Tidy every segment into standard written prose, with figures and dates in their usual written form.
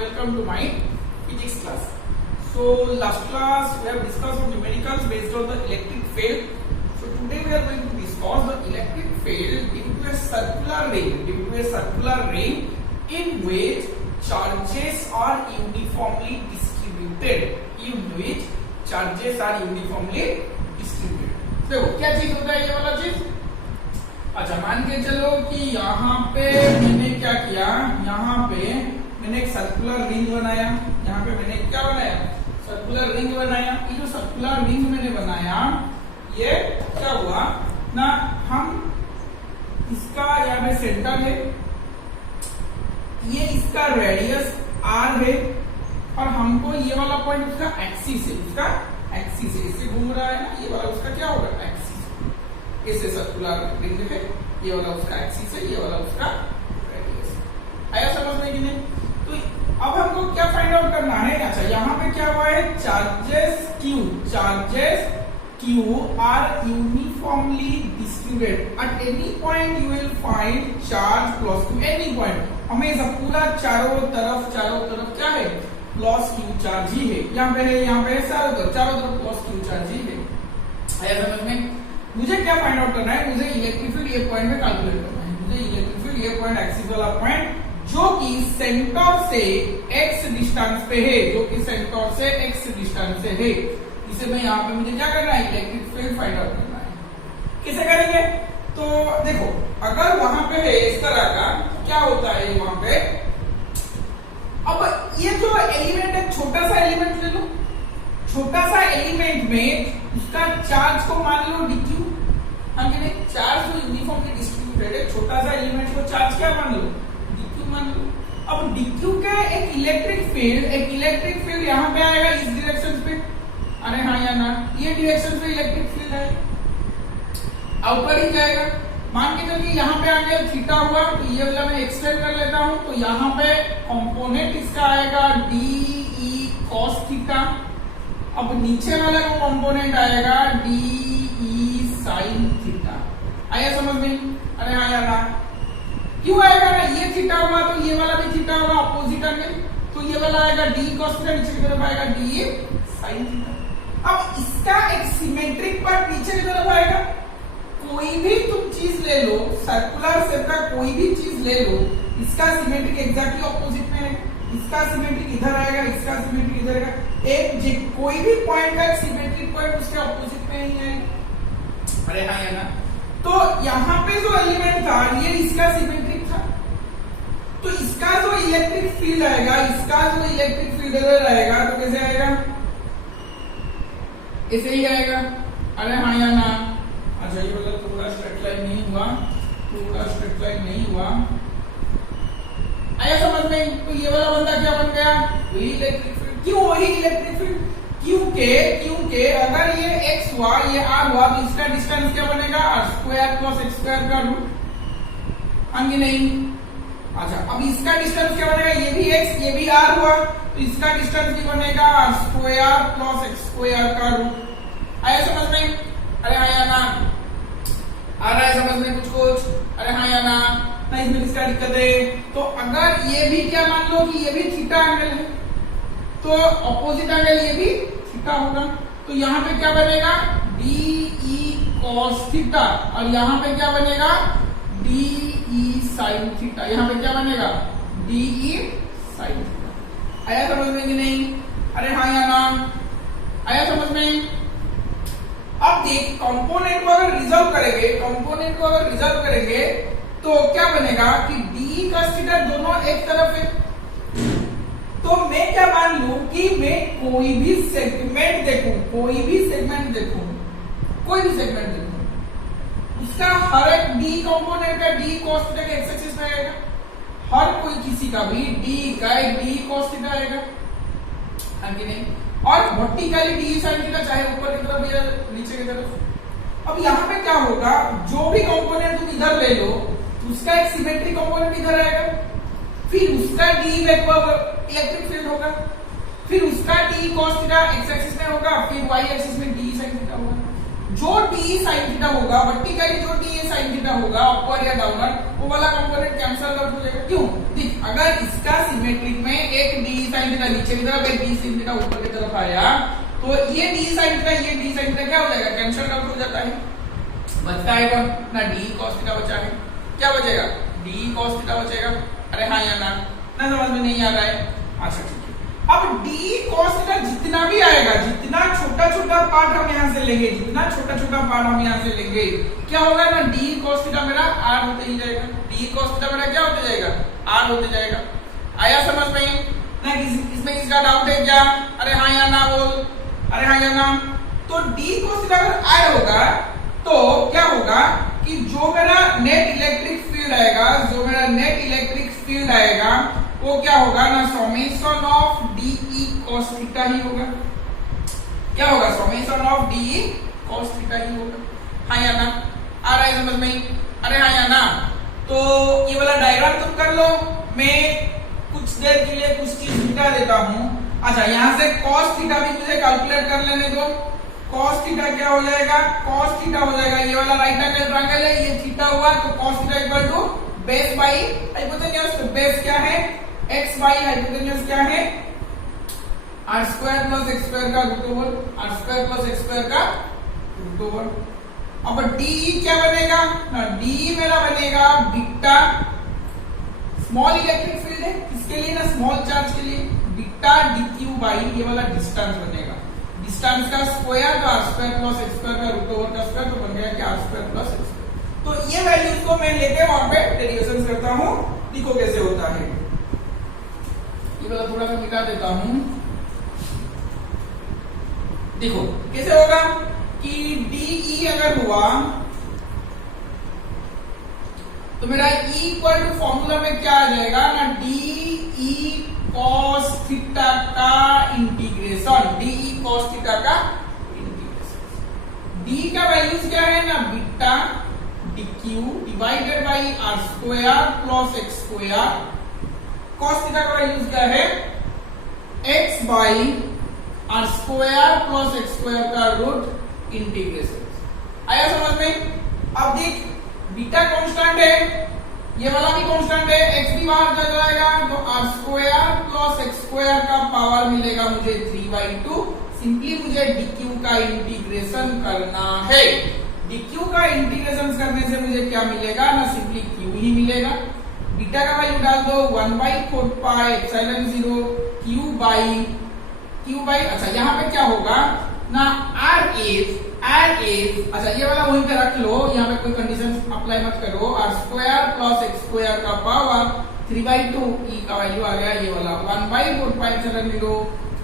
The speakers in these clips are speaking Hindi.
welcome to my physics class. So last class we have discussed on numericals based on the electric field. So today we are going to discuss the electric field into a circular ring in which charges are uniformly distributed. देखो क्या चीज होता है ये वाला चीज। अच्छा मान के चलो कि यहाँ पे मैंने क्या किया, यहाँ पे मैंने एक सर्कुलर रिंग बनाया। यहाँ पे मैंने क्या बनाया, सर्कुलर रिंग बनाया। ये जो सर्कुलर रिंग मैंने बनाया ये क्या हुआ ना, हम इसका यहाँ पे सेंटर है, ये इसका रेडियस r है और हमको ये वाला पॉइंट उसका एक्सिस है, इससे घूम रहा है ना, ये वाला उसका क्या होगा एक्सिस। ऐसे सर्कुलर रिंग है, ये वाला उसका एक्सिस है, ये वाला उसका रेडियस है। आया समझ में कि नहीं? तो अब हमको क्या फाइंड आउट करना है। अच्छा यहाँ पे क्या हुआ है, charges Q are uniformly distributed at any point you will find charge close to any point। हमेशा पूरा चारों तरफ क्या है, प्लस Q चार्ज ही है। यहाँ पे है चारों तरफ प्लस Q चार्ज ही है। आया समझ में? मुझे क्या फाइंड आउट करना है, मुझे इलेक्ट्रिक फील्ड ये पॉइंट में कैलकुलेट करना है। मुझे इलेक्ट्रिक फील्ड ये पॉइंट एक्सिस वाला पॉइंट जो कि सेंटर से x डिस्टेंस पे है, इसे मैं यहाँ पे मुझे क्या करना है, इलेक्ट्रिक फील्ड फाइंड आउट करना है। कैसे करेंगे? तो देखो अगर वहां पे है इस तरह का, क्या होता है वहां पे, अब ये जो एलिमेंट है, छोटा सा एलिमेंट ले लो, छोटा सा एलिमेंट में उसका चार्ज को मान लो dq, हम कहते चार्ज जो यूनिफॉर्मली डिस्ट्रीब्यूटेड है, छोटा सा एलिमेंट को चार्ज क्या मान लो, dq मान लो। अब dq का एक इलेक्ट्रिक फील्ड यहाँ पे आएगा इस डायरेक्शन पे, अरे हाँ या ना, ये डायरेक्शन पे इलेक्ट्रिक फील्ड है, ऊपर ही जाएगा। मान के चलिए यहाँ पे एंगल थीटा हुआ, तो ये वाला मैं एक्सटेंड कर लेता हूं, तो यहाँ पे कंपोनेंट इसका आएगा DE cos थीटा। अब नीचे वाला का कंपोनेंट आएगा DE sin थीटा। आया समझ में? अरे हाँ या ना, क्यों आएगा ना, ये थीटा हुआ तो ये वाला भी थीटा होगा, अपोजिट एंगल, तो ये वाला आएगा DE cos थीटा, नीचे की तरफ आएगा DE sin थीटा। अब इसका एक सिमेट्रिक पार्ट नीचे की तरफ आएगा। कोई भी तुम चीज ले लो, सर्कुलर शेप का कोई भी चीज ले लो, इसका सिमेट्रिक एग्जैक्टली ऑपोजिट में है, इसका सिमेट्रिक इधर आएगा, इसका सिमेट्रिक इधर आएगा। कोई भी पॉइंट का सिमेट्रिक पॉइंट उसके ऑपोजिट में ही आएगा। अरे हाँ या ना? तो यहाँ पे जो एलिमेंट था ये इसका सिमेट्रिक था, तो इसका जो इलेक्ट्रिक फील्ड आएगा, इधर आएगा, तो कैसे आएगा, ऐसे ही आएगा। अरे हाँ या ना? अच्छा ये वाला पूरा स्ट्रेट लाइन नहीं हुआ, आया समझ में? तो ये वाला बंदा क्या बन गया, वही इलेक्ट्रिक फील्ड। क्यों वही इलेक्ट्रिक फील्ड? क्योंकि अगर ये x हुआ, ये r हुआ, तो इसका डिस्टेंस क्या बनेगा, r² + x² का रूट, आगे नहीं। अच्छा अब इसका डिस्टेंस क्या बनेगा, ये भी x ये भी r हुआ, तो इसका डिस्टेंस भी बनेगा r² + x² का रूट। आया समझ में? अरे हाँ या ना? आ रहा है समझ में कुछ? अरे हाँ या ना? नहीं इसमें किसका दिक्कत है? तो अगर ये भी क्या मान लो कि ये भी थीटा एंगल है, तो ऑपोजिट एंगल ये भी थीटा होगा, तो यहाँ पे क्या बनेगा, DE cos थीटा, और यहाँ पे क्या बनेगा, DE sin थीटा। यहाँ पे क्या बनेगा, DE sin थीटा। आया समझ में कि नहीं? अरे हाँ या ना? आया समझ में? अब देख कंपोनेंट को अगर रिजर्व करेंगे तो क्या बनेगा कि DE cos थीटा दोनों एक तरफ है। तो मैं क्या मान लूं कि मैं कोई भी सेगमेंट देखूं, उसका हर एक D कंपोनेंट का DE cos थीटा के एक्स एक्सिस में आएगा, हर कोई किसी का भी DE का DE cos थीटा आएगा, आगे नहीं। और वर्टिकली DE sin थीटा, चाहे ऊपर की तरफ या नीचे की तरफ। अब यहाँ पे क्या होगा, जो भी कंपोनेंट तुम इधर ले लो, उसका एक सिमेट्रिक कंपोनेंट इधर आएगा, फिर उसका DE इलेक्ट्रिक फील्ड होगा, फिर उसका DE cos theta x axis में होगा, फिर y एक्सिस में DE sin थीटा होगा। जो DE sin थीटा होगा, वर्टिकली जो DE sin थीटा होगा, अपवर्ड या डाउनवर्ड, वो वाला कंपोनेंट कैंसिल आउट हो जाएगा। क्यों? देख अगर इसका सिमेट्रिक में एक डी साइन थीटा नीचे की तरफ, एक डी साइन थीटा ऊपर की तरफ आया, तो ये डी साइन थीटा, ये डी साइन थीटा क्या हो जाएगा, कैंसिल आउट हो जाता है। बचता है कौन, ना डी cos थीटा बचा है, क्या बचेगा, डी cos थीटा बचेगा। अरे हाँ या ना समझ में नहीं आ रहा है। अच्छा ठीक है, अब डी cos थीटा जितना भी आएगा, जितना छोटा छोटा पार्ट हम यहाँ से लेंगे, जितना छोटा छोटा पार्ट हम यहाँ से लेंगे, क्या होगा ना, डी cos थीटा मेरा r होते ही जाएगा, डी cos थीटा मेरा क्या होते जाएगा, r होते जाएगा। आया समझ में ना, इसमें किसका डाउट है क्या, अरे हाँ या ना बोल, अरे हाँ या ना। तो डी cos थीटा अगर r होगा तो क्या होगा कि जो मेरा नेट इलेक्ट्रिक फील्ड आएगा, जो मेरा नेट इलेक्ट्रिक फील्ड आएगा वो क्या होगा ना, summation of D E cos theta ही होगा। क्या होगा, summation of D E cos theta ही होगा। हाँ या ना, आ रहा है समझ में, अरे हाँ या ना। तो ये वाला डायग्राम तुम कर लो, मैं कुछ देर के लिए कुछ चीज मिटा देता हूं। अच्छा, यहां से cos थीटा भी मुझे कैलकुलेट कर लेने दो। cos थीटा क्या हो जाएगा, cos थीटा हो जाएगा, ये वाला राइट एंगल ट्रायंगल है, ये थीटा हुआ, तो cos theta equal to base by hypotenuse. तो बेस क्या है, x बाई हाइपोटेन्यूज क्या है, r square plus x square का root over, r square plus x square का रूट ओवर। अब d क्या बनेगा ना, d मेरा बनेगा बीटा, स्मॉल इलेक्ट्रिक फील्ड है, किसके लिए ना, स्मॉल चार्ज के लिए, बीटा dq बाई ये वाला डिस्टेंस बनेगा, डिस्टेंस का स्क्वायर, तो r square plus x square का रूट ओवर का स्क्वायर, तो बन गया कि r square plus x square. तो ये वैल्यूज को मैं लेके वहां पे डेरिवेशन करता हूं, देखो कैसे होता है। ये वाला थोड़ा सा मिटा देता हूं, देखो कैसे होगा कि DE अगर हुआ तो मेरा E इक्वल टू फॉर्मूला में क्या आ जाएगा ना, DE cos थीटा का इंटीग्रेशन, DE cos थीटा का इंटीग्रेशन। D का वैल्यूज क्या है ना, beta dq divided by r square plus x square, cos theta का वैल्यूज क्या है, x by r square plus x square का रूट इंटीग्रेशन। आया समझ में। अब देख, बीटा कांस्टेंट है, ये वाला भी कांस्टेंट है, x भी बाहर चल जाएगा, तो r square plus x square का पावर मिलेगा मुझे 3/2। सिंपली मुझे dq का इंटीग्रेशन करना है, dq का इंटीग्रेशन करने से मुझे क्या मिलेगा ना, सिंपली q ही मिलेगा। बीटा का वैल्यू डाल दो 1/4 पाई एप्सिलॉन 0 q बाई, अच्छा यहाँ पे क्या होगा ना, r इज, अच्छा ये वाला वहीं पे रख लो, यहाँ पे कोई कंडीशन अप्लाई मत करो, r square plus x square का पावर 3/2, e का वैल्यू आ गया ये वाला 1/4 pi epsilon 0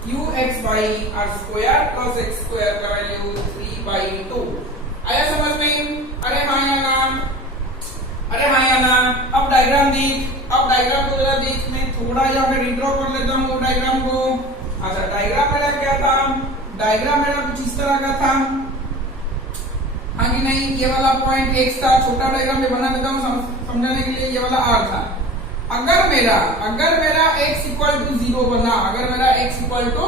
qx by r square plus x square का वैल्यू 3/2। आया समझ में, अरे हाँ या ना, अरे हाँ या ना। अब डायग्राम देख, अब डायग्राम को जरा देख, मैं थोड़ा यहाँ पे रिड्रॉ कर लेता हूँ डायग्राम को। अच्छा, डायग्राम मेरा क्या था, डायग्राम मेरा कुछ इस तरह का था, हाँ कि नहीं, ये वाला पॉइंट x था, छोटा डायग्राम में बना देता हूँ समझाने के लिए, ये वाला r था। अगर मेरा x इक्वल टू 0 बना, अगर मेरा x इक्वल टू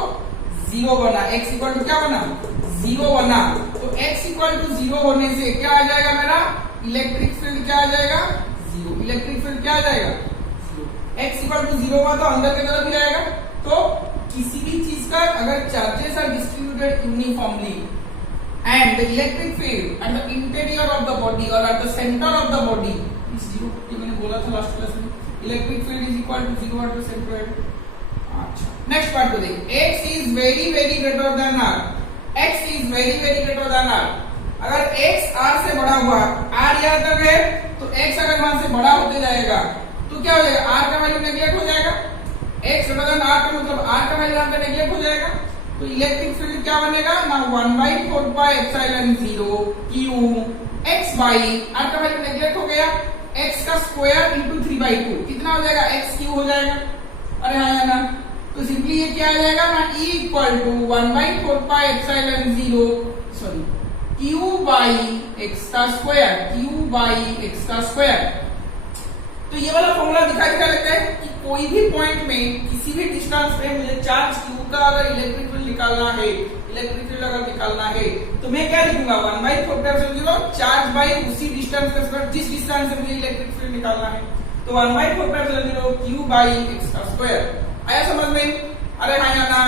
0 बना, x इक्वल टू क्या बना, 0 बना, तो x इक्वल टू 0 होने से क्या आ जाएगा, मेरा इलेक्ट्रिक फील्ड क्या आ जाएगा, 0। इलेक्ट्रिक फील्ड क्या आ जाएगा, 0। x इक्वल टू 0 हुआ तो अंदर की तरफ ही जाएगा। तो किसी भी चीज का अगर charges are distributed uniformly and the electric field at the interior of the body or at the center of the body is 0। ये मैंने बोला था लास्ट क्लास में, electric field is equal to 0 at the center। अच्छा, नेक्स्ट पार्ट को देख, x is very very greater than r, x is very very greater than r। अगर x r से बड़ा हुआ, r यहाँ तक है, तो x अगर वहां से बड़ा होते जाएगा तो क्या हो जाएगा, r का वैल्यू नेग्लेक्ट हो जाएगा, x ग्रेटर देन r का मतलब r का वैल्यू यहाँ पे नेग्लेक्ट हो जाएगा। तो इलेक्ट्रिक फील्ड क्या बनेगा ना, 1/4 pi epsilon 0 q x by, r का वैल्यू नेग्लेक्ट हो गया, x का स्क्वायर इनटू 3/2 कितना हो जाएगा, x क्यू हो जाएगा। अरे हाँ या ना, तो सिंपली ये क्या आ जाएगा ना, e equal to 1/4 pi epsilon 0 sorry q by x का स्क्वायर, q बाई x का स्क्वायर। तो ये वाला फॉर्मूला दिखाई क्या लगता है कि कोई भी पॉइंट में किसी भी डिस्टेंस पे मुझे चार्ज q का अगर इलेक्ट्रिक फील्ड निकालना है, इलेक्ट्रिक फील्ड अगर निकालना है, तो मैं क्या लिखूंगा, 1/4 चार्ज बाई उसी डिस्टेंस का स्क्वायर, जिस डिस्टेंस से मुझे इलेक्ट्रिक फील्ड निकालना है। तो 1/4 क्यू बाई एक्स का स्क्वायर। आया समझ में? अरे हाँ या ना?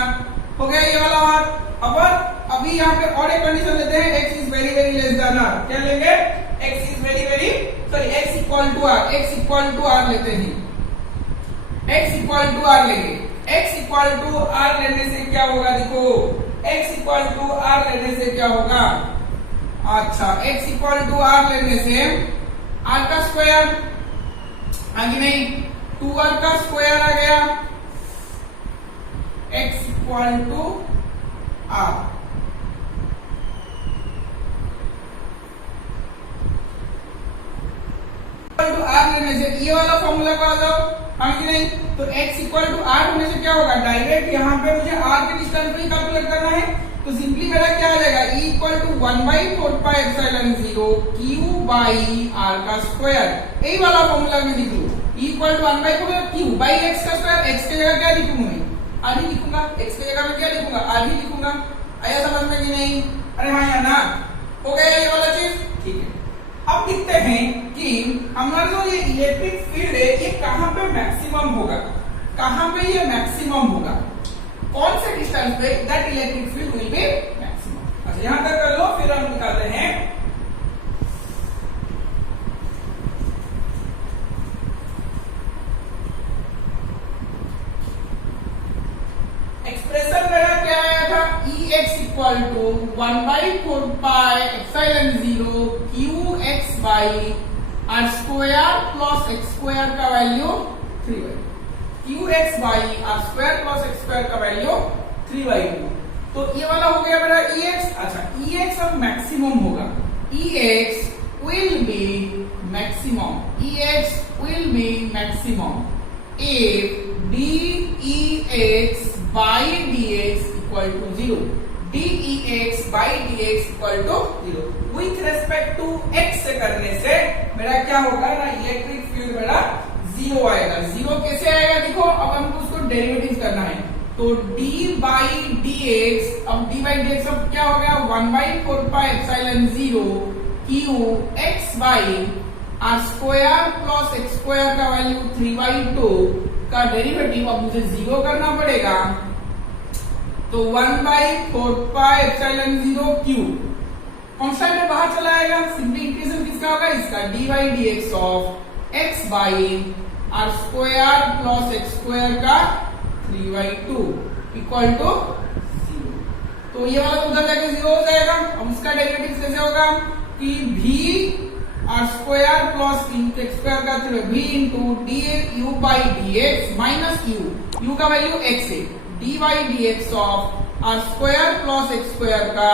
हो गया ये वाला बात। अब अभी यहाँ पे और एक कंडीशन लेते हैं, x is very very less than r। क्या लेंगे? x is very very x equal to r, x equal to r लेते हैं, x इक्वल टू r लेंगे। x इक्वल टू r लेने से क्या होगा? देखो x इक्वल टू r लेने से क्या होगा? अच्छा, x इक्वल टू r लेने से r का स्क्वायर आगे नहीं, 2r का स्क्वायर आ गया, x equal to r। r लेने से ये वाला फॉर्मूला को आ जाओ, हाँ कि नहीं? तो x इक्वल टू r होने से क्या होगा? डायरेक्ट यहाँ पे मुझे r के डिस्टेंस भी कैलकुलेट करना है, तो सिंपली मेरा क्या आ जाएगा? e equal to 1/4πε0 q by r का स्क्वायर। यही वाला फॉर्मूला में लिख लूं, e equal to 1/4 q by x का स्क्वायर। x की जगह क्या लिखूंगा मैं? आधी लिखूंगा। x की जगह में क्या लिखूंगा? आधी लिखूंगा। आया समझ में कि नहीं? अरे हाँ या ना? हो गया ये वाला चीज, ठीक है। अब देखते हैं कि हमारा जो ये इलेक्ट्रिक फील्ड है ये कहां पे मैक्सिमम होगा, कहां पे ये मैक्सिमम होगा, कौन से डिस्टेंस पे that electric field will be maximum. अच्छा यहां तक कर लो, फिर हम निकालते हैं एक्सप्रेशन। मेरा क्या आया था? Ex equal to 1/4πε0 qx by r square plus x square का value 3/2। qx by r square plus x square का वैल्यू 3/2। तो ये वाला हो गया मेरा Ex। अच्छा Ex अब मैक्सिमम होगा, Ex will be maximum, Ex will be maximum if dEx by dx equal to 0, dEx by dx equal to 0। with respect to x से करने से मेरा क्या होगा ना, इलेक्ट्रिक फील्ड मेरा 0 आएगा। 0 कैसे आएगा? देखो अब हमको उसको डेरिवेटिव करना है, तो d by dx, अब d by dx अब क्या हो गया? 1/4πε0 q x by r square plus x square का वैल्यू 3/2 का डेरिवेटिव अब मुझे 0 करना पड़ेगा, तो 1/4πε0 q कांस्टेंट में बाहर चला आएगा, सिंपली इंटीग्रेशन किसका होगा? इसका dy dx of x by r square plus x square का 3/2 इक्वल टू 0। तो ये वाला उधर जाके 0 हो जाएगा। अब इसका डेरिवेटिव कैसे होगा कि v r square plus x square का v into d u by dx minus u का वैल्यू x है, dy dx of r square plus x square का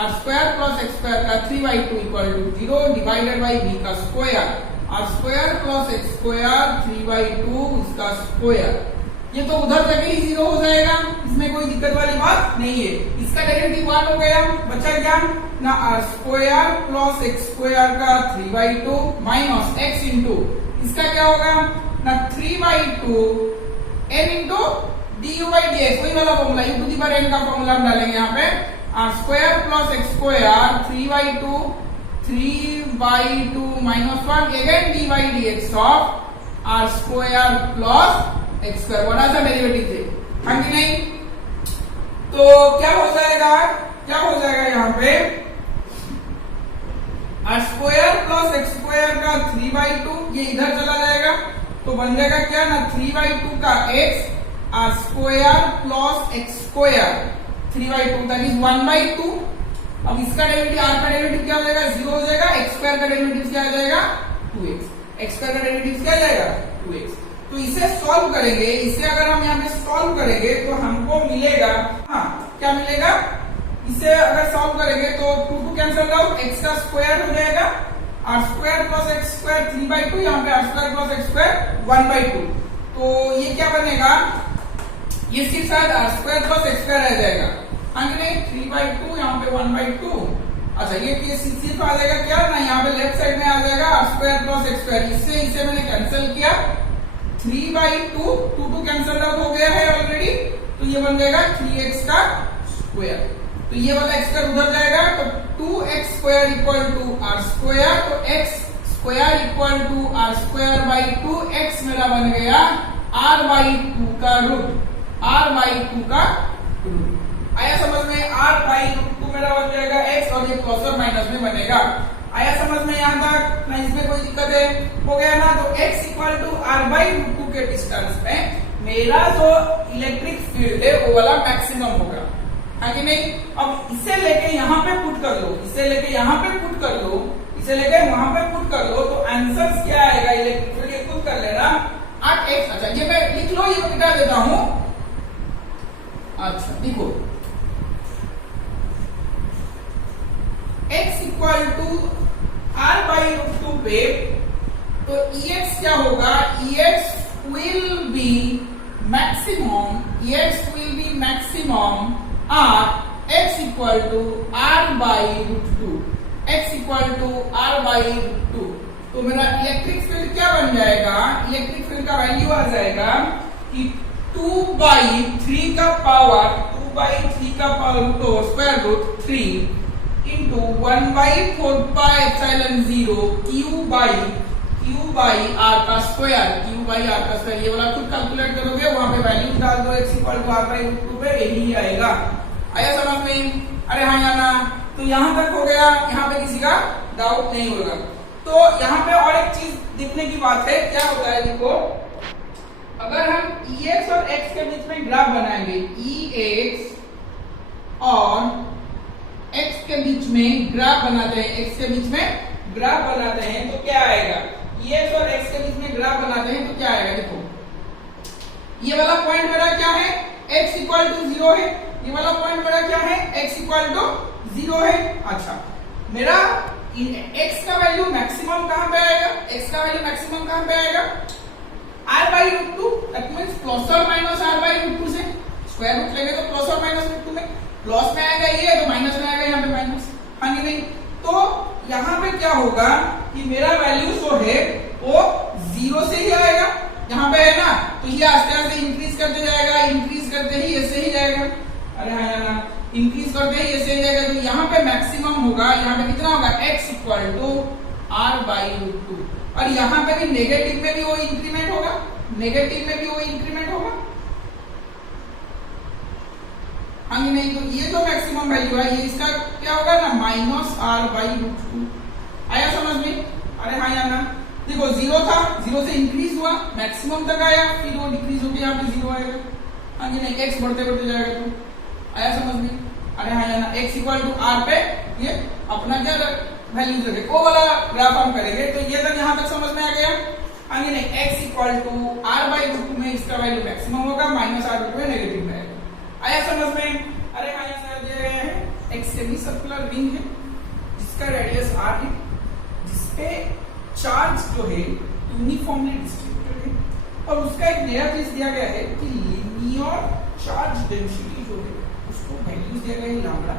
r square plus x square का 3/2 equal to 0 divided by v का square, r square plus x square 3/2 इसका स्क्वायर। ये तो उधर जगह ही 0 हो जाएगा, इसमें कोई दिक्कत वाली बात नहीं है। इसका डेरिवेटिव 1 हो गया, बचा क्या ना? r square plus x square का 3/2 माइनस x इंटू इसका क्या होगा ना 3/2 n into du by dx, वही वाला formula u to the power n का फॉर्मूला हम डालेंगे यहाँ पे। r square plus x square 3/2 minus 1 again dy dx of r square plus x square, बड़ा सा डेरिवेटिव थे, हाँ कि नहीं? तो क्या हो जाएगा? क्या हो जाएगा यहाँ पे? r square plus x square का 3/2 ये इधर चला जाएगा, तो बन जाएगा क्या ना 3/2 का x r square plus x square 3/2 that is 1/2। अब इसका डेरिवेटिव r का डेरिवेटिव क्या हो जाएगा? 0 हो जाएगा। x स्क्वायर का डेरिवेटिव क्या आ जाएगा? 2x। x स्क्वायर का डेरिवेटिव क्या आ जाएगा? 2x। तो इसे सॉल्व करेंगे, इसे अगर हम यहाँ पे सॉल्व करेंगे तो हमको मिलेगा, हाँ क्या मिलेगा? इसे अगर सॉल्व करेंगे तो 2 कैंसिल आउट, x का स्क्वायर हो जाएगा, r square plus x square 3/2, यहाँ पे r square plus x square 1/2। तो ये क्या बनेगा? ये सिर्फ शायद r square plus x square रह जाएगा, हाँ कि नहीं? 3/2 यहाँ पे 1/2। अच्छा ये सिर्फ आ जाएगा क्या ना, यहाँ पे लेफ्ट साइड में आ जाएगा r square plus x square. इससे इसे मैंने कैंसिल किया, 3/2 2 कैंसिल आउट हो गया है ऑलरेडी, तो ये बन जाएगा 3x का स्क्वायर। तो ये वाला x स्क्वायर उधर जाएगा, तो 2x square equal to r square, तो x square equal to r square by 2, x मेरा बन गया आर बाई 2 का रूट, आर बाई 2 का रूट। आया समझ में? आर बाई 2 मेरा बन जाएगा एक्स और ये प्लस और माइनस में बनेगा। आया समझ में यहाँ तक? ना इसमें कोई दिक्कत है? हो गया ना? तो x equal to r by 2 के डिस्टेंस में मेरा जो इलेक्ट्रिक फील्ड है वो वाला मैक्सिमम होगा, है कि नहीं? अब इसे लेके यहाँ पे पुट कर लो, इसे लेके यहाँ पे पुट कर लो, इसे लेके वहां पे पुट कर लो, तो आंसर क्या आएगा इलेक्ट्रिक फील्ड? ये खुद कर लेना 8x। अच्छा ये मैं लिख लो, ये मिटा देता हूं। अच्छा देखो x equal to r by 2 पे तो ex क्या होगा? ex will be maximum, ex will be maximum r x equal to r by root 2, x equal to r by root 2। तो मेरा इलेक्ट्रिक फील्ड क्या बन जाएगा? इलेक्ट्रिक फील्ड का वैल्यू आ जाएगा कि 2 by 3 का पावर, 2 by 3 का पावर तो square root 3 into 1 by 4 pi epsilon 0 q by r का स्क्वायर, q by r का स्क्वायर। ये वाला खुद कैलकुलेट करोगे, वहां पे वैल्यू डाल दो, x equal to r by root 2 पे यही आएगा। आया समझ में? अरे हाँ या ना? तो यहाँ तक हो गया, यहाँ पे किसी का डाउट नहीं होगा। तो यहाँ पे और एक चीज देखने की बात है, क्या होता है देखो, अगर हम ex और x के बीच में ग्राफ बनाएंगे, ex और x के बीच में ग्राफ बनाते हैं, x के बीच में ग्राफ बनाते हैं तो क्या आएगा? ex और x के बीच में ग्राफ बनाते हैं तो क्या आएगा? देखो ये वाला पॉइंट मेरा क्या है? x इक्वल टू 0 है। ये वाला पॉइंट मेरा क्या है? x इक्वल टू 0 है। अच्छा मेरा x का वैल्यू मैक्सिमम कहां पे आएगा? x का वैल्यू मैक्सिमम कहां पे आएगा? r by root 2, that means plus और माइनस r बाई रूट 2 से स्क्वायर रूट लेंगे तो प्लस और माइनस रूट 2 में प्लस में आएगा ये, तो माइनस में आएगा यहाँ पे माइनस, हाँ कि नहीं? तो यहाँ पे क्या होगा कि मेरा वैल्यू जो है वो 0 से ही आएगा, यहाँ पे है ना, तो ये आस्ते आस्ते इंक्रीज करते जाएगा, इंक्रीज करते ही ऐसे ही जाएगा। अरे हाँ यार, इंक्रीज करते ही ऐसे ही जाएगा, तो यहाँ पे मैक्सिमम होगा, यहाँ पे कितना होगा? x equal to r by root 2। और यहाँ पे भी नेगेटिव में भी वो इंक्रीमेंट होगा, नेगेटिव में भी वो इंक्रीमेंट होगा, हाँ कि नहीं? तो ये जो मैक्सिमम वैल्यू है ये इसका क्या होगा ना? Minus r by root 2। आया समझ में? अरे हाँ या ना? देखो 0 था, 0 से इंक्रीज हुआ, मैक्सिमम तक आया, फिर वो डिक्रीज होकर यहाँ पे 0 आएगा, हाँ कि नहीं? x बढ़ते बढ़ते जाएगा। तो आया समझ में? अरे हाँ या ना? x इक्वल टू आर पे ये अपना क्या वैल्यूज रखे, वो वाला ग्राफ हम करेंगे। तो ये तक यहाँ तक समझ में आ गया, हाँ कि नहीं? x equal to r by root 2 में इसका वैल्यू मैक्सिमम होगा, माइनस आर रूट में नेगेटिव में आएगा। आया समझ में? अरे हाँ यहाँ दिया गया है एक सेमी सर्कुलर रिंग है जिसका रेडियस r है, जिसपे चार्ज जो है यूनिफॉर्मली डिस्ट्रीब्यूटेड है, और उसका एक नया चीज दिया गया है कि लीनियर चार्ज डेंसिटी जो है उसको वैल्यूज दिया गया है lambda.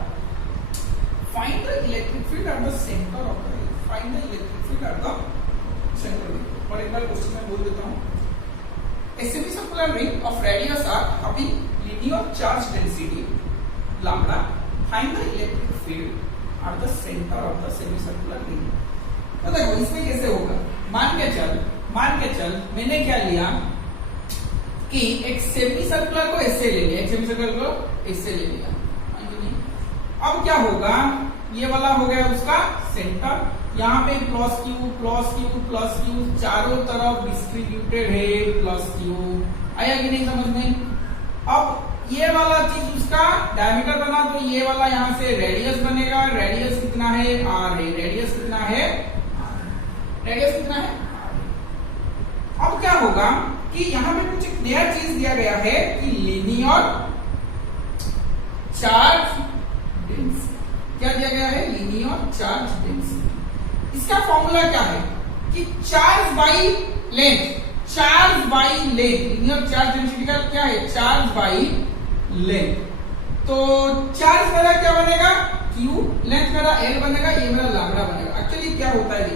Find the electric field at the centre of the ring, find the electric field at the centre ring. और एक बार क्वेश्चन में बोल देता हूँ, a semicircular ring of radius r having linear charge density lambda, find the electric field at the center of the semicircular ring। तो देखो इसमें कैसे होगा, मान के चल मैंने क्या लिया कि एक सेमी सर्कुलर को ऐसे ले लिया, एक सेमी सर्कुलर को ऐसे ले लिया, अब क्या होगा? ये वाला हो गया उसका सेंटर, यहाँ पे plus Q plus Q plus Q चारों तरफ डिस्ट्रीब्यूटेड है, प्लस क्यू। आया कि नहीं समझ में? अब ये वाला चीज उसका डायमीटर बना, तो ये वाला यहाँ से रेडियस बनेगा, रेडियस कितना है? r है, रेडियस कितना है? रेडियस कितना है? अब क्या होगा कि यहाँ पे कुछ एक नया चीज दिया गया है कि लीनियर चार्ज डेंसिटी, क्या दिया गया है? Linear charge density. इसका फॉर्मूला क्या है कि charge by length, charge by length, linear charge density का क्या है? Charge by length. तो चार्ज मेरा क्या बनेगा? Q, लेंथ मेरा L बनेगा, ये मेरा लैम्बडा बनेगा। एक्चुअली क्या होता है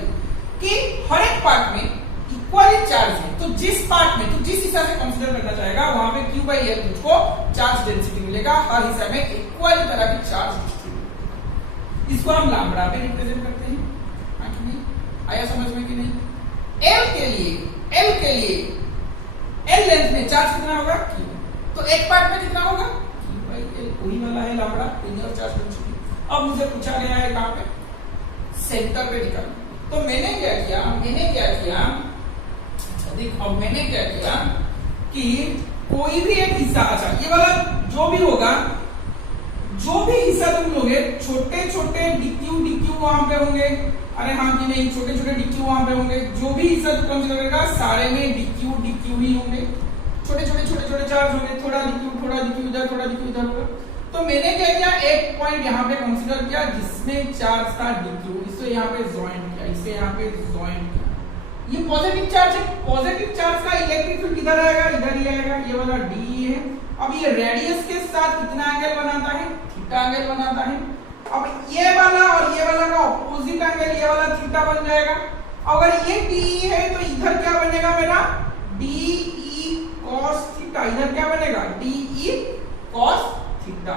कि हर एक पार्ट में इक्वली चार्ज है, तो जिस पार्ट में तो जिस हिसाब से कंसीडर करना चाहेगा वहां पे Q बाई L मुझको चार्ज डेंसिटी मिलेगा, हर हिस्से में इक्वल तरह की चार्ज डिस्ट्रीब्यूट। इसको हम लैम्बडा पे रिप्रेजेंट करते हैं। आया समझ में कि नहीं? एल के लिए एल लेंथ में चार्ज कितना होगा? Q। तो एक पार्ट में कितना होगा? Q बाई L, वही वाला है लैम्बडा लिनियर चार्ज डेंसिटी। अब मुझे पूछा गया है कहां पे? सेंटर पे निकालना। तो मैंने क्या किया अब मैंने क्या किया कि कोई भी एक हिस्सा, अच्छा ये वाला जो भी होगा, जो भी हिस्सा तुम लोगे, छोटे छोटे DQ वहां पे होंगे, अरे हाँ कि नहीं, छोटे छोटे DQ वहां पे होंगे, जो भी हिस्सा तू कंसीडर करेगा सारे में DQ ही होंगे, छोटे छोटे चार्ज होंगे, थोड़ा DQ इधर, थोड़ा DQ इधर होगा। तो मैंने क्या किया, एक पॉइंट यहाँ पे कंसीडर किया जिसमें चार्ज था DQ, इसे यहाँ पे ज्वाइन किया, ये पॉजिटिव चार्ज है, पॉजिटिव चार्ज का इलेक्ट्रिक फील्ड किधर आएगा? इधर ही आएगा, ये वाला D है। अब ये रेडियस के साथ कितना एंगल बनाता है? थीटा एंगल बनाता है। अब ये वाला और ये वाला का ऑपोजिट एंगल, ये वाला थीटा बन जाएगा। अगर ये DE है तो इधर क्या बनेगा मेरा? DE cos थीटा, इधर क्या बनेगा? DE cos theta.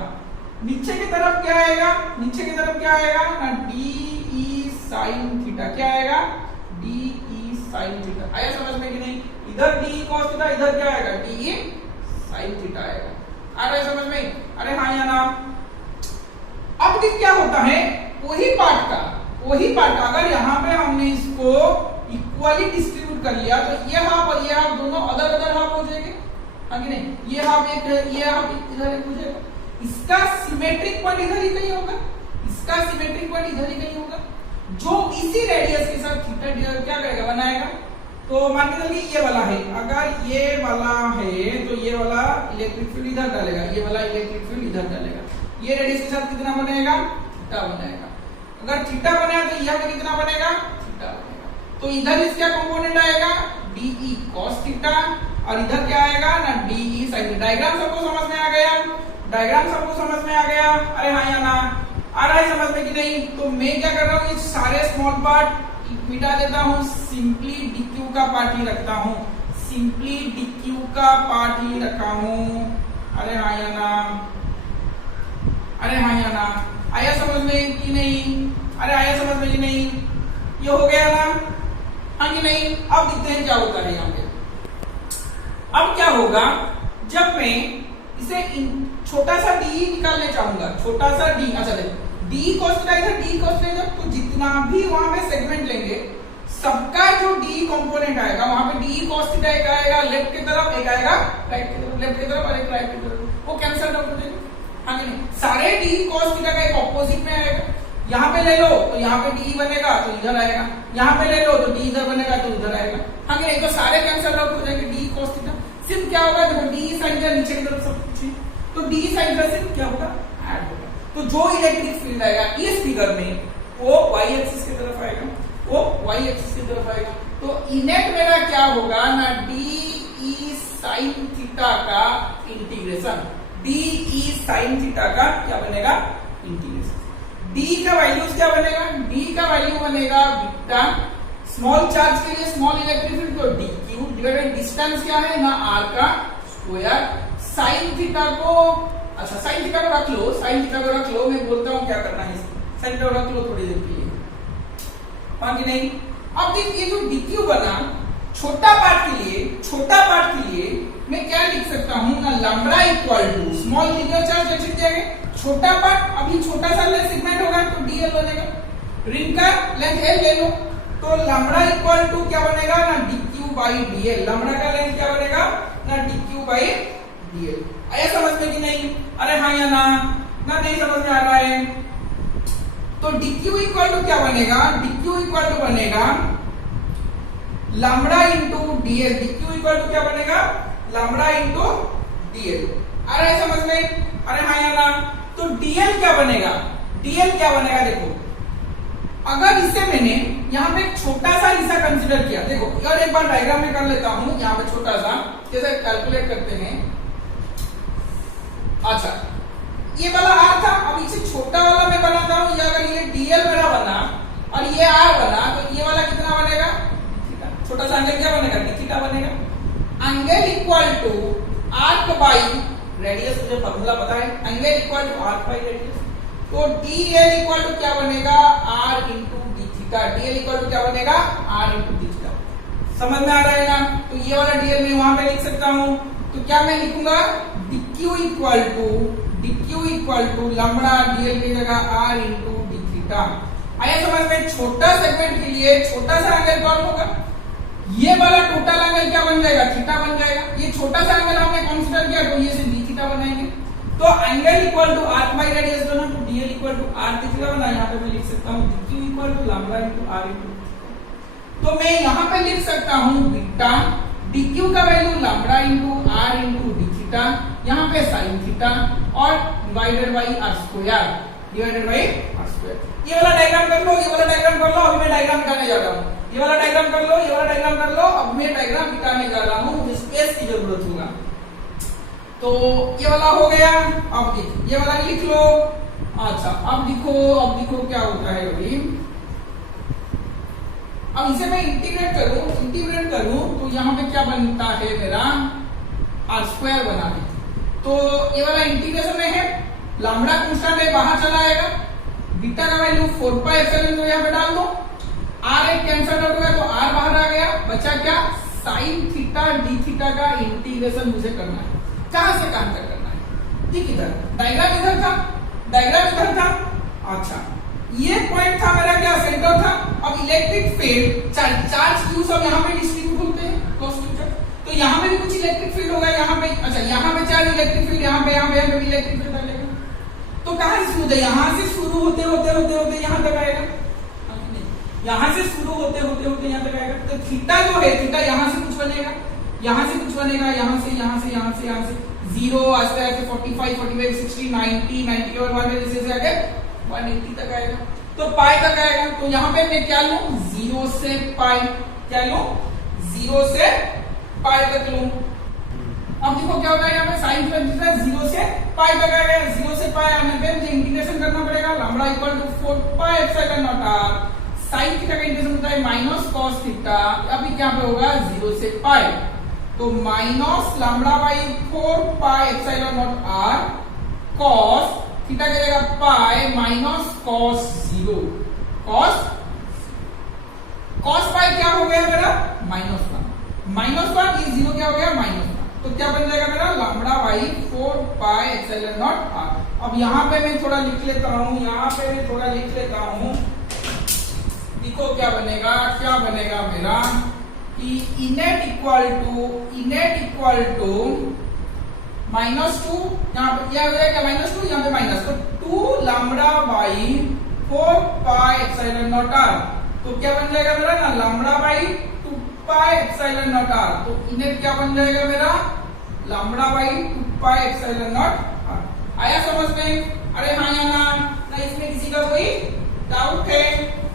नीचे की तरफ क्या आएगा? ना DE sin थीटा, क्या आएगा? DE sin theta. आया समझ में कि नहीं? इधर DE cos थीटा, इधर क्या आएगा? DE sin थीटा आएगा। आ रहा है समझ में? अरे हाँ या ना? अब क्या होता है, वही पार्ट का अगर यहाँ पे हमने इसको इक्वली डिस्ट्रीब्यूट कर लिया तो ये हाफ और ये हाफ दोनों अदर हाफ हो जाएंगे, हाँ कि नहीं? ये हाफ एक है, ये हाफ इधर एक हो जाएगा। इसका सिमेट्रिक पॉइंट इधर ही कहीं होगा, जो इसी रेडियस के साथ थीटा क्या करेगा? बनाएगा। तो मान के चलिए ये वाला है, अगर ये वाला है तो ये वाला इलेक्ट्रिक फील्ड इधर डालेगा, ये वाला इलेक्ट्रिक फील्ड इधर डालेगा। ये रेडियस के साथ कितना बनेगा? थीटा बनेगा। अगर थीटा बना तो यहाँ पे कितना बनेगा? थीटा बनेगा। तो इधर इसका कंपोनेंट आएगा DE cos थीटा और इधर क्या आएगा? ना DE sin थीटा। डायग्राम सबको समझ में आ गया? अरे हाँ या ना? आ रहा है समझ में कि नहीं? तो मैं क्या कर रहा हूँ, सारे स्मॉल पार्ट मिटा देता हूँ, सिंपली DQ का पार्ट ही रखता हूँ, अरे हाँ या ना? आया समझ में कि नहीं? ये हो गया ना? हाँ कि नहीं? अब देखते हैं क्या होता है यहाँ पे। अब क्या होगा, जब मैं इसे छोटा सा D निकालने चाहूंगा, अच्छा देखो DE cos थीटा इधर, तो जितना भी वहां पे सेगमेंट लेंगे सबका जो DE कंपोनेंट आएगा वहां पे DE cos थीटा एक आएगा लेफ्ट की तरफ, एक आएगा राइट की तरफ, लेफ्ट की तरफ और एक राइट की तरफ, वो कैंसिल आउट हो जाएगा, हाँ कि नहीं? सारे DE cos थीटा का एक ऑपोजिट में आएगा। यहाँ पे ले लो तो यहाँ पे DE बनेगा तो इधर आएगा, यहाँ पे ले लो तो DE इधर बनेगा तो इधर आएगा, हाँ कि नहीं? तो सारे कैंसिल आउट हो जाएंगे DE cos थीटा। सिर्फ क्या होगा, देखो DE sin थीटा नीचे की तरफ सब कुछ है, तो DE sin थीटा से क्या होगा? ऐड होगा। तो जो इलेक्ट्रिक फील्ड आएगा इस फिगर में वो y एक्सिस की तरफ आएगा, तो इनेट मेरा क्या होगा ना, DE sin थीटा का इंटीग्रेशन, क्या बनेगा? इंटीग्रेशन। D का वैल्यूज क्या बनेगा? D का वैल्यू बनेगा बीटा, स्मॉल चार्ज के लिए स्मॉल इलेक्ट्रिक फील्ड तो DQ डिवाइडेड डिस्टेंस क्या है ना, R का स्क्वायर। साइन थीटा को, अच्छा साइन थीटा को रख लो, मैं बोलता हूँ क्या करना है, साइन थीटा को रख लो थोड़ी देर के लिए, हाँ कि नहीं? अब देखिए जो DQ बना छोटा पार्ट के लिए मैं क्या लिख सकता हूँ ना, lambda equal to small linear charge density है, छोटा पार्ट अभी छोटा सा सेगमेंट होगा तो DL बनेगा, रिंग का लेंथ L ले लो, तो लैम्ब्डा इक्वल टू क्या बनेगा ना, DQ बाई DL। लैम्ब्डा का लेंथ क्या बनेगा ना, DQ बाई DL। आया समझ में कि नहीं? अरे हाँ या ना? नहीं समझ में आ रहा है? तो DQ इक्वल टू क्या बनेगा? DQ इक्वल टू बनेगा lambda into DL। DQ equal to क्या बनेगा? Lambda into DL। आ रहा है समझ में? अरे हाँ या ना? तो DL क्या बनेगा? देखो, अगर इसे मैंने यहाँ पे छोटा सा हिस्सा कंसीडर किया, देखो और एक बार डायग्राम में कर लेता हूं, यहाँ पे छोटा सा जैसे कैलकुलेट करते हैं। अच्छा ये वाला R था, अब इसे छोटा वाला मैं बनाता हूं, ये अगर ये DL मेरा बना और ये R बना तो ये वाला कितना बनेगा? छोटा सा एंगल क्या बनेगा? थीटा बनेगा। Angle equal to arc by radius, मुझे फॉर्मूला पता है, angle equal to arc by radius. तो DL इक्वल टू क्या बनेगा? R into d theta. DL equal to क्या बनेगा? समझ में आ रहा है ना? तो ये वाला डीएल मैं वहां पे लिख सकता हूं। तो क्या मैं लिखूंगा dq equal to lambda DL की जगह r इंटू डी थीटा। आया समझ में? छोटा सेगमेंट के लिए छोटा सा एंगल कौन होगा? ये वाला टोटल एंगल क्या बन जाएगा? थीटा बन जाएगा। ये छोटा सा एंगल हमने कंसीडर किया तो ये से डी थीटा बनाएंगे। तो angle equal to arc by radius दोनों, तो DL equal to r theta बना। यहाँ पे मैं लिख सकता हूँ dq equal to lambda into r into. तो मैं यहाँ पे लिख सकता हूँ बीटा dq का value lambda into r into d theta, यहाँ पे साइन थीटा और divided by r square, divided by r square. ये वाला डायग्राम कर लो, ये वाला डायग्राम कर लो। अभी मैं डायग्राम करने जा रहा हूँ। ये वाला डायग्राम कर लो, ये वाला डायग्राम कर लो। अब मैं डायग्राम दिखाने जा रहा हूँ, स्पेस की जरूरत होगा। तो ये वाला हो गया। अब ये वाला लिख लो। अच्छा अब देखो क्या होता है अभी। अब इसे मैं इंटीग्रेट करूं तो यहाँ पे क्या बनता है मेरा r स्क्वायर बना है। तो ये वाला इंटीग्रेशन में है, लैम्बडा कांस्टेंट है बाहर चला आएगा, बीटा का वैल्यू 4 पाई एप्सिलॉन को यहाँ पे डाल दो, r एक कैंसिल आउट हो गया तो r बाहर आ गया, बचा क्या साइन थीटा डी थीटा का इंटीग्रेशन मुझे करना है। कहां से कहां तक करना है? ठीक, इधर डायग्राम इधर था। अच्छा ये पॉइंट था मेरा क्या सेंटर था। अब इलेक्ट्रिक फील्ड चार्ज क्यू सब यहाँ पे डिस्ट्रीब्यूट होते हैं तो यहाँ पे भी कुछ इलेक्ट्रिक फील्ड होगा यहाँ पे। अच्छा यहाँ पे चार्ज इलेक्ट्रिक फील्ड यहाँ पे भी इलेक्ट्रिक फील्ड लगेगा। तो कहां से शुरू है? यहाँ से शुरू होते यहाँ तक आएगा। यहाँ से शुरू होते यहाँ तक आएगा। तो थीटा जो है थीटा यहाँ से कुछ बनेगा, यहाँ से 0 आस्ते आस्ते 45 60 90 90 के बाद जैसे आगे 180 तक आएगा। तो पाई तक आएगा। तो यहाँ पे मैं क्या लूं? 0 से पाई। क्या लूं? 0 से पाई तक लूं। अब देखो क्या होता है यहाँ पे साइन थीटा 0 से पाई तक आएगा। 0 से पाई आने पे मुझे इंटीग्रेशन करना पड़ेगा। Lambda equal to 4 pi epsilon not r। Sine theta का इंटीग्रेशन होता है माइनस cos थीटा। अभी क्या पे होगा? 0 से पाई। तो minus lambda by 4 pi epsilon not r cos theta की जगह पाई माइनस cos 0 cos पाई क्या हो गया मेरा? -1 ये 0 क्या हो गया? -1। तो क्या बन जाएगा मेरा? Lambda by 4 pi epsilon not r। अब यहाँ पे मैं थोड़ा लिख लेता हूँ, देखो क्या बनेगा मेरा कि इनेट इक्वल टू -2, यहाँ पे क्या हो जाएगा? -2 यहाँ पे माइनस, तो 2 lambda by 4 pi epsilon not r। तो क्या बन जाएगा मेरा ना? Lambda by 2 pi epsilon not r। तो इनेट क्या बन जाएगा मेरा? Lambda by 2 pi epsilon not r। आया समझ में? अरे हाँ या ना? इसमें किसी का कोई डाउट है?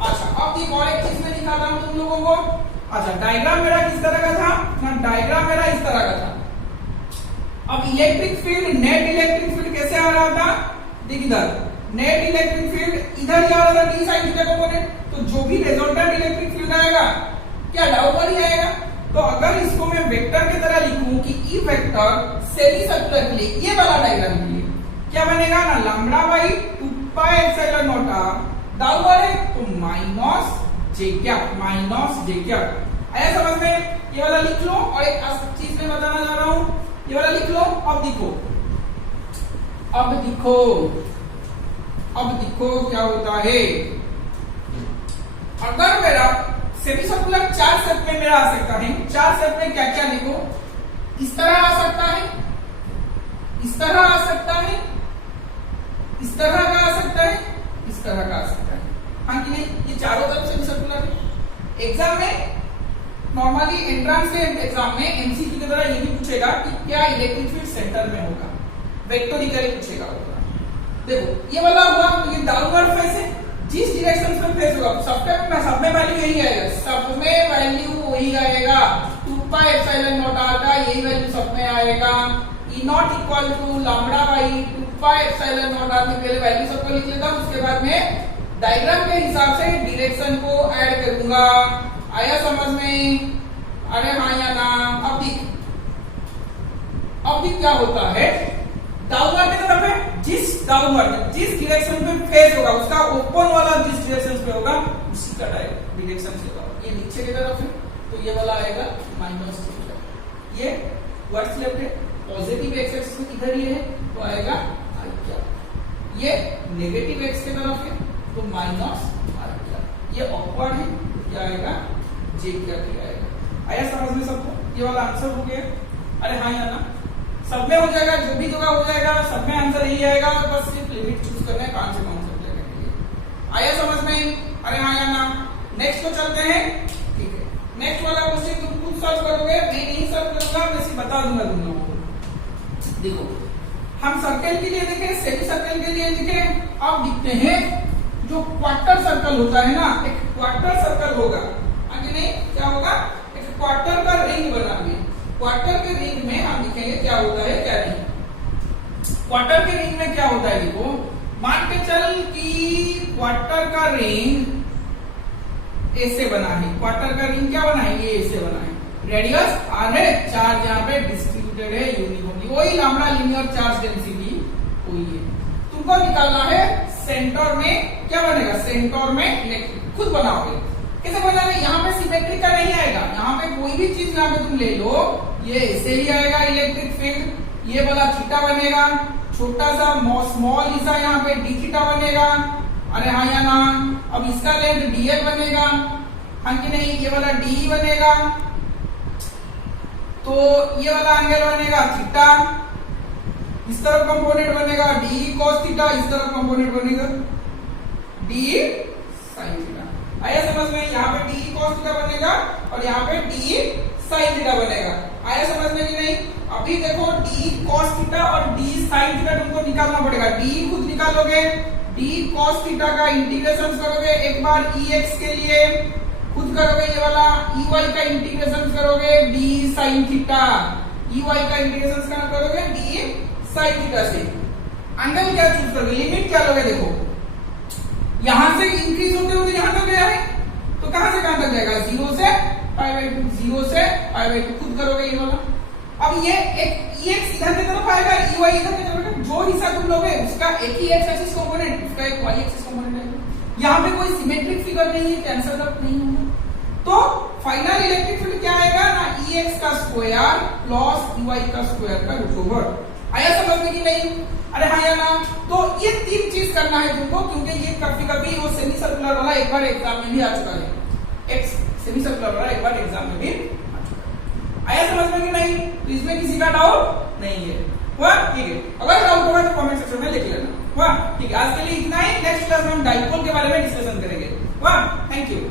अच्छा अब एक और एक चीज में दिखाता हूं तुम लोगों को। अच्छा डायग्राम मेरा किस तरह का था ना? डायग्राम मेरा इस तरह का था। अब electric field, net electric field कैसे आ रहा था? देख इधर नेट इलेक्ट्रिक फील्ड इधर जा रहा था डी साइन थीटा कंपोनेंट। तो जो भी रिजल्टेंट इलेक्ट्रिक फील्ड आएगा क्या डाउनवर्ड ही आएगा। तो अगर इसको मैं वेक्टर की तरह लिखूं कि ई वेक्टर सेमी सर्कुलर के लिए, ये वाला डायग्राम के लिए क्या बनेगा ना? Lambda by 2 pi epsilon not r downward है तो माइनस जे कैप। आया समझ में? ये वाला लिख लो। और एक चीज मैं बताना चाह रहा हूं, ये वाला लिख लो। अब देखो क्या होता है। अगर मेरा सेमी सर्कुलर 4 स्टेप में मेरा आ सकता है। 4 स्टेप में क्या क्या लिखो? इस तरह आ सकता है, इस तरह आ सकता है, इस तरह का आ सकता है, इस तरह का आ सकता है। हाँ कि नहीं? ये चारों तरफ सेमी सर्कुलर है। एग्जाम में नॉर्मली एंट्रेंस एग्जाम में एमसीक्यू की तरह ये भी पूछेगा कि क्या इलेक्ट्रिक फील्ड सेंटर में होगा, वेक्टोरिकली पूछेगा। देखो ये वाला हुआ तो ये डाउनवर्ड फेस है, जिस डायरेक्शन में फेस होगा सब में वैल्यू यही आएगा, सब में वैल्यू वही आएगा। 2 पाई एप्सिलॉन नॉट r का यही वैल्यू सब में आएगा। E not equal to lambda by 2 pi epsilon not r की पहले वैल्यू सबको लिख लेता हूं, उसके बाद में डायग्राम के हिसाब से डायरेक्शन को ऐड करूंगा। आया समझ में? अरे हाँ या ना? अब भी क्या होता है? डाउनवर्ड की तरफ है, जिस डायरेक्शन में फेस होगा उसका ओपन वाला जिस डायरेक्शन पे होगा उसी का डायरेक्शन से होगा। ये नीचे की तरफ है तो ये वाला आएगा माइनस थीटा। ये व्हाट्स लेफ्ट है, पॉजिटिव एक्स एक्सिस इधर ये है तो आएगा आई कैप। ये नेगेटिव एक्स की तरफ है तो माइनस आई कैप। ये अपवर्ड है तो क्या आएगा जे कैप ही आएगा। आया समझ में सबको? ये वाला आंसर हो गया। अरे हाँ या ना? सब में हो जाएगा, जो भी जगह हो जाएगा सब में आंसर यही आएगा, बस सिर्फ लिमिट चूज करना है कहां से कौन सा लेने के लिए। आया समझ में? अरे हाँ या ना? नेक्स्ट को चलते हैं। ठीक है, नेक्स्ट वाला क्वेश्चन तुम खुद सॉल्व करोगे, मैं नहीं सॉल्व करूंगा, मैं सिर्फ बता दूंगा तुम लोगों को। देखो हम सर्कल के लिए देखें, सेमी सर्कल के लिए देखें, अब दिखते हैं जो क्वार्टर सर्कल होता है ना, एक क्वार्टर सर्कल होगा, आगे नहीं क्या होगा, एक क्वार्टर का रिंग बनाएंगे। क्वार्टर के रिंग में हम दिखेंगे क्या होता है क्या नहीं। क्वार्टर के रिंग में क्या होता है, देखो मान के चल कि क्वार्टर का रिंग ऐसे बना है। क्वार्टर का रिंग क्या बना है, ये ऐसे बना है, रेडियस आर है, चार्ज यहाँ पे डिस्ट्रीब्यूटेड है यूनिफॉर्मली, वही लैम्बडा लिनियर चार्ज डेंसिटी वही है। तुमको निकालना है सेंटर में क्या बनेगा, सेंटर में इलेक्ट्रिक। खुद बनाओगे कैसे बनाना, यहाँ पे सिमेट्रिक का नहीं आएगा, यहाँ पे कोई भी चीज यहाँ पे तुम ले लो, ये ऐसे ही आएगा इलेक्ट्रिक फील्ड। ये वाला थीटा बनेगा, छोटा सा स्मॉल सा यहाँ पे डी थीटा बनेगा। अरे हाँ या ना? अब इसका लेंथ डीएल बनेगा, हाँ कि नहीं? ये वाला डी बनेगा, तो ये वाला एंगल बनेगा थीटा। इस तरफ कंपोनेंट बनेगा डी कॉस थीटा, इस तरफ कंपोनेंट बनेगा डी साइन थीटा। आया समझ में? यहाँ पे डी कॉस थीटा बनेगा और यहाँ पे डी साइन थीटा बनेगा। आया समझ में कि नहीं? अभी देखो डी कॉस थीटा और डी साइन थीटा तुमको निकालना पड़ेगा। डी खुद निकालोगे, डी कॉस थीटा का इंटीग्रेशन करोगे एक बार ई एक्स के लिए, खुद करोगे ये वाला ई वाई का इंटीग्रेशन करोगे d sine theta, e y का इंटीग्रेशन करोगे डी साइन थीटा से। एंगल क्या चूज करोगे, लिमिट क्या लोगे, देखो यहां से इंक्रीज होते हुए यहां तक गया है, तो कहां से कहां तक जाएगा, 0 से π/2, 0 से π/2 खुद करोगे ये वाला। अब ये एक एक्स इधर की तरफ आएगा, ई वाई इधर की तरफ, जो हिस्सा तुम लोगे उसका एक ही एक्स एक्सिस कंपोनेंट, उसका एक वाई एक्सिस कंपोनेंट आएगा। यहाँ पे कोई सिमेट्रिक फिगर नहीं है, कैंसल आउट नहीं होगा, तो फाइनल इलेक्ट्रिक फील्ड क्या आएगा ना, ई एक्स का स्क्वायर प्लस ई वाई का स्क्वायर का रूट ओवर। आया समझ में कि नहीं? अरे हाँ या ना? तो ये तीन चीज करना है तुमको, क्योंकि ये कभी कभी वो सेमी सर्कुलर वाला एक बार एग्जाम में भी आ चुका है, एक्स सेमी सर्कुलर वाला एक बार एग्जाम में भी आ चुका है। आया समझ में कि नहीं? तो इसमें किसी का डाउट नहीं है, हुआ? ठीक है, अगर डाउट होगा तो कमेंट सेक्शन में लिख लेना, हुआ? ठीक है, आज के लिए इतना ही। नेक्स्ट क्लास में हम डाइपोल के बारे में डिस्कशन करेंगे, हुआ? Thank you.